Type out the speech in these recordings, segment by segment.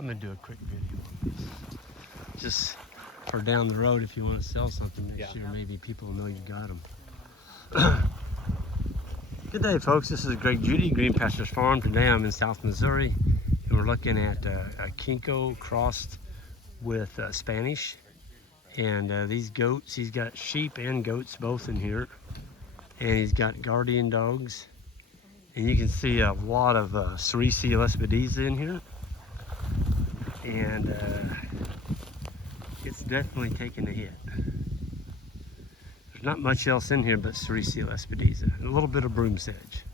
I'm gonna do a quick video on this. Just for down the road, if you want to sell something next year, maybe people will know you got them. Good day, folks. This is Greg Judy, Green Pastures Farm. Today I'm in South Missouri, and we're looking at a Kinko crossed with Spanish. And these goats, he's got sheep and goats both in here. And he's got guardian dogs. And you can see a lot of Cerci Lespedeza in here. And it's definitely taken a hit. There's not much else in here but Cerci Lespedeza and a little bit of broom sedge.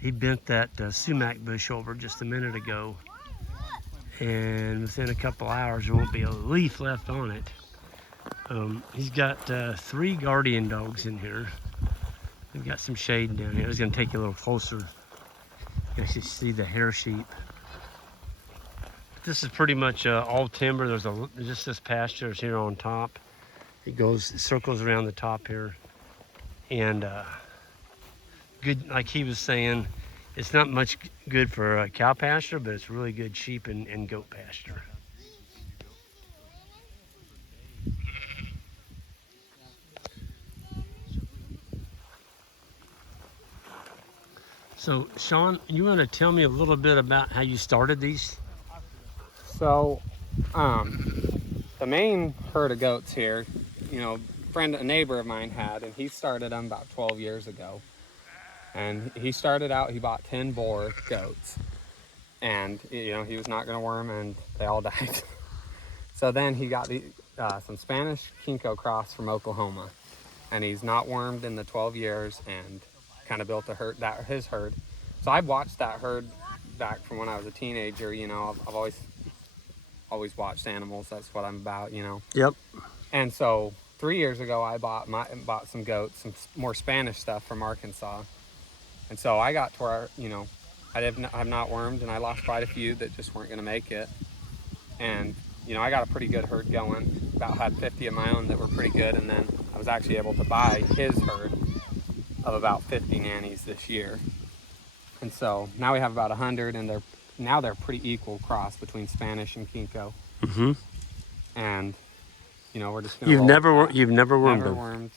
He bent that sumac bush over just a minute ago, and within a couple hours there won't be a leaf left on it. He's got 3 guardian dogs in here. We've got some shade down here. I was going to take you a little closer. You can see the hair sheep. This is pretty much all timber. There's just this pasture is here on top. It circles around the top here. And good, like he was saying, it's not much good for cow pasture, but it's really good sheep and goat pasture. So, Sean, you want to tell me a little bit about how you started these? So, the main herd of goats here, you know, a neighbor of mine had, and he started them about 12 years ago. And he started out, he bought 10 boar goats, and you know, he was not going to worm, and they all died. So then he got some Spanish Kinko cross from Oklahoma, and he's not wormed in the 12 years and kind of built his herd. So I've watched that herd back from when I was a teenager. You know, I've always watched animals. That's what I'm about, you know. Yep. And so 3 years ago, I bought some goats, some more Spanish stuff from Arkansas. And so I got to where, you know, I've not wormed, and I lost quite a few that just weren't going to make it. And, you know, I got a pretty good herd going. About had 50 of my own that were pretty good, and then I was actually able to buy his herd of about 50 nannies this year. And so now we have about 100, and they're pretty equal cross between Spanish and Kinko. Mm-hmm. And, you know, we're just gonna You've never wormed Never them. wormed.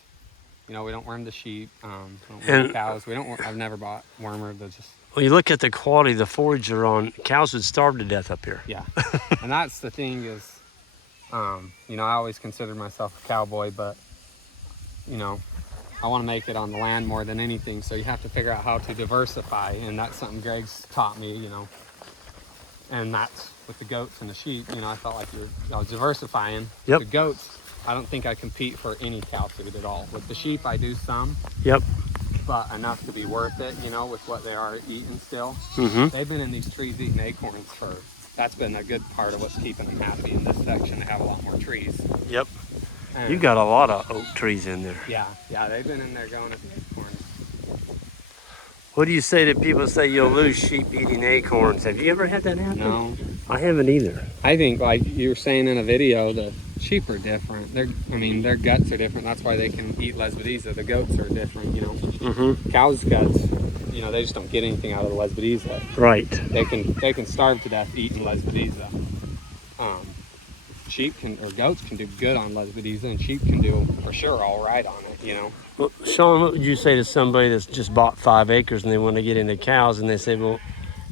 You know, we don't worm the sheep. We don't worm the cows. I've never bought wormer. When you look at the quality of the forage they're on, cows would starve to death up here. Yeah. And that's the thing is, you know, I always considered myself a cowboy, but, you know, I want to make it on the land more than anything. So you have to figure out how to diversify. And that's something Greg's taught me, you know. And that's with the goats and the sheep. You know, I felt like I was diversifying. Yep. The goats, I don't think I compete for any cow food at all. With the sheep, I do some. Yep. But enough to be worth it, you know, with what they are eating still. Mm-hmm. They've been in these trees eating acorns that's been a good part of what's keeping them happy in this section. They have a lot more trees. Yep. And You got a lot of oak trees in there. yeah, they've been in there going at the acorns. What do you say to people say you'll lose sheep eating acorns? Have you ever had that happen? No. I haven't either. I think, like you were saying in a video, the sheep are different. Their guts are different. That's why they can eat Lespedeza. The goats are different, you know. Mm-hmm. Cows' guts, you know, they just don't get anything out of the Lespedeza. Right. They can starve to death eating Lespedeza. Goats can do good on Lespedeza, and sheep can do for sure all right on it, you know. Well, Sean, what would you say to somebody that's just bought 5 acres and they want to get into cows, and they say, well,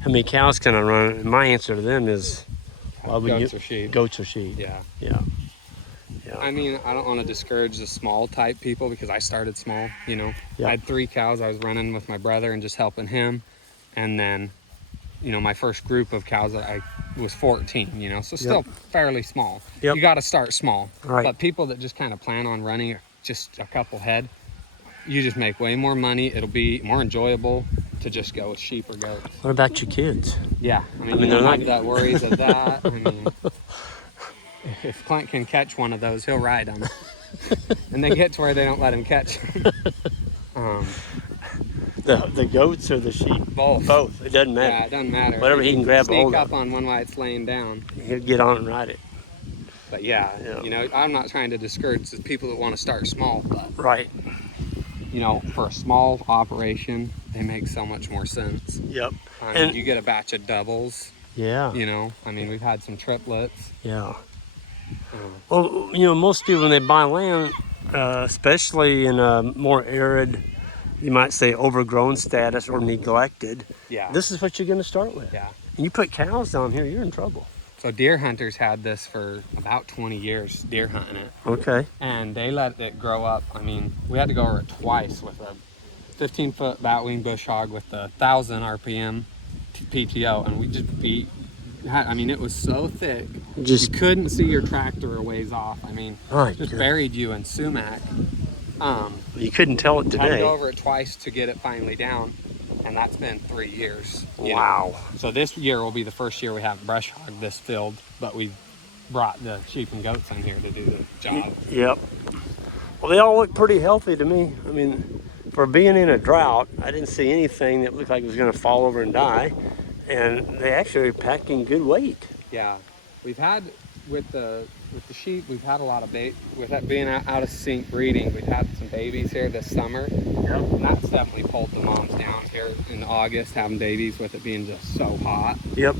how many cows can I run? And my answer to them is, Goats or sheep. Goats or sheep. Yeah. Yeah. I mean, I don't want to discourage the small type people because I started small, you know. Yeah. I had 3 cows I was running with my brother and just helping him. And then, you know, my first group of cows I was 14, you know, so still fairly small. Yep. You got to start small. Right. But people that just kind of plan on running just a couple head, you just make way more money. It'll be more enjoyable to just go with sheep or goats. What about your kids? Yeah. I mean they're not not that worries of that. I mean, if Clint can catch one of those, he'll ride them. And they get to where they don't let him catch them. The goats or the sheep? Both. Both. It doesn't matter. Yeah, it doesn't matter. Whatever he can grab a hold Sneak of. up on one while it's laying down. He'll get on and ride it. But yeah, you know, I'm not trying to discourage the people that want to start small, but Right. you know, for a small operation, they make so much more sense. Yep. I And mean, you get a batch of doubles, yeah. you know. I mean, we've had some triplets. Yeah. Well, you know, most people when they buy land, especially in a more arid, you might say overgrown status or neglected, Yeah. this is what you're going to start with. Yeah. And you put cows down here, you're in trouble. So deer hunters had this for about 20 years, deer hunting it. Okay. And they let it grow up. I mean, we had to go over it twice with a 15-foot batwing bush hog with a 1,000 RPM PTO, and we just beat. I mean, it was so thick, you couldn't see your tractor a ways off. I mean, just buried you in sumac. You couldn't tell it today. Had to go over it twice to get it finally down, and that's been 3 years. Wow. So this year will be the first year we have brush hog this field, but we brought the sheep and goats in here to do the job. Yep. Well, they all look pretty healthy to me. I mean, for being in a drought, I didn't see anything that looked like it was going to fall over and die. And they actually are packing good weight. Yeah. We've had, with the sheep, we've had a lot of with that being out of sync breeding, we've had some babies here this summer. Yep. And that's definitely pulled the moms down here in August, having babies with it being just so hot. Yep.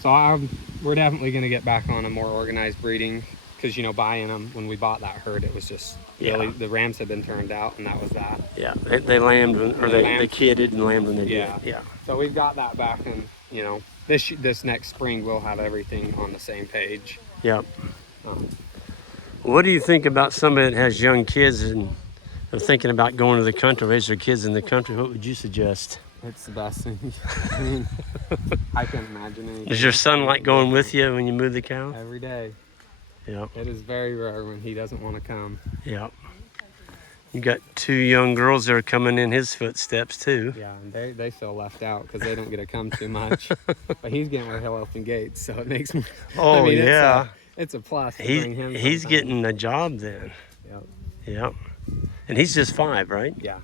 So we're definitely going to get back on a more organized breeding, because, you know, buying them, when we bought that herd, it was just really, the rams had been turned out, and that was that. Yeah, they lambed, they kidded and lambed when they did. Yeah. So we've got that back, and, you know, this next spring we'll have everything on the same page. Yep. What do you think about somebody that has young kids and they're thinking about going to the country, raise their kids in the country? What would you suggest? It's the best thing. I mean, I can't imagine anything. Is your son like going with you when you move the cow? Every day. Yep. It is very rare when he doesn't want to come. Yep. You got 2 young girls that are coming in his footsteps too. Yeah, and they feel left out because they don't get to come too much. But he's getting where he'll open gates, so it makes me. Oh, I mean, yeah. It's a plus to bring him. He's getting a job then. Yep. Yep. And he's just 5, right? Yeah.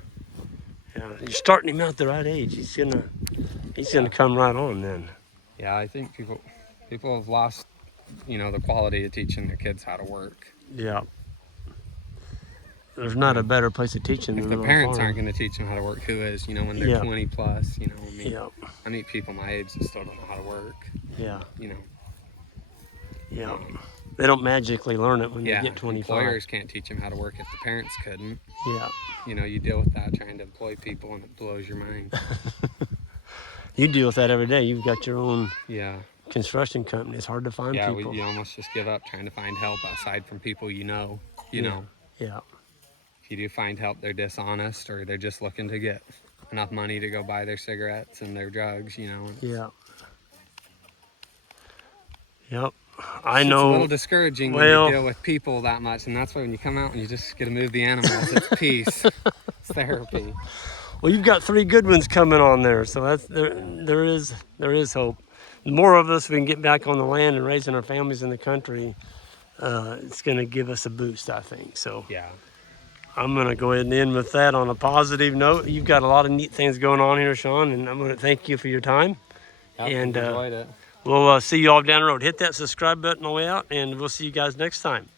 Yeah. You're starting him out the right age. He's gonna come right on then. Yeah, I think people have lost, you know, the quality of teaching their kids how to work. Yeah. There's not a better place to teach them. If the parents aren't going to teach them how to work, who is? You know, when they're 20 plus, you know, I mean, I meet people my age that still don't know how to work. Yeah. You know. Yeah. They don't magically learn it when they get 25. Employers can't teach them how to work if the parents couldn't. Yeah. You know, you deal with that trying to employ people, and it blows your mind. You deal with that every day. You've got your own construction company. It's hard to find people. Yeah, you almost just give up trying to find help aside from people you know. You know. Yeah. If you do find help, they're dishonest, or they're just looking to get enough money to go buy their cigarettes and their drugs, you know. Yeah. Yep. I know. It's a little discouraging when you deal with people that much, and that's why when you come out and you just get to move the animals, it's peace. It's therapy. Well, you've got 3 good ones coming on there, so that's there is hope. The more of us we can get back on the land and raising our families in the country, it's going to give us a boost, I think. So yeah. I'm going to go ahead and end with that on a positive note. You've got a lot of neat things going on here, Sean, and I'm going to thank you for your time. Yep, and enjoyed it. We'll see you all down the road. Hit that subscribe button on the way out, and we'll see you guys next time.